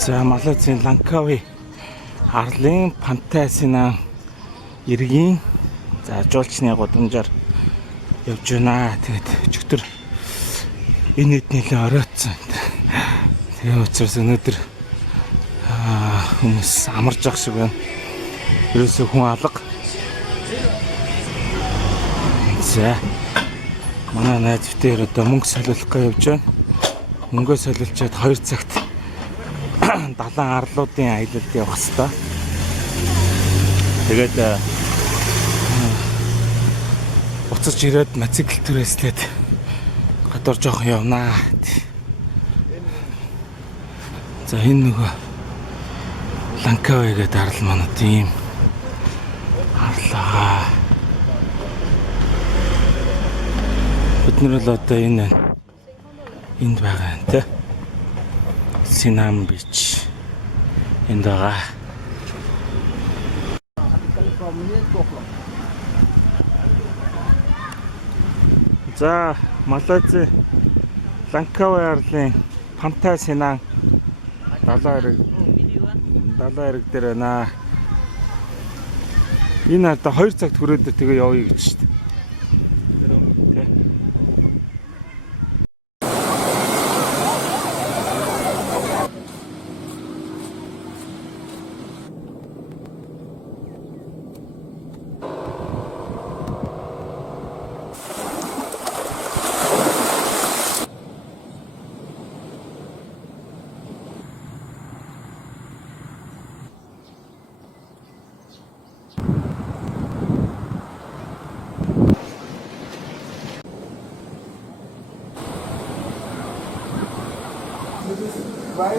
За Малайзийн Лангкави арлын Пантасина иргэн за жуулчны гудамжаар явж байна. Тэгээд өчигдөр энэ хэд нэлээ оройтсон. Тэгээ учраас өнөөдөр хүмүүс амарж ах шиг байна. Ерөөсөө хүн алга. За манай найз битээр одоо мөнгө солиулах гэж явж байна. Мөнгөө солиулчаад 2 цагт далайн арлуудын аялалд явах хэрэгтэй. Тэгээд уцаж ирээд мотоцикл түрээслээд гадуур жоох явнаа. За энэ нөгөө Лангкави гэдэг арал манай тийм арлаа. Бид нар л одоо энд байгаа юм те. Синам бич энд байгаа. За Малайзи Лангкави арлын Пантасина далайн эрэг дээр байна. Энэ одоо 2 цагт хүрээд тэгээ явъя гэж шүү дээ. Vai,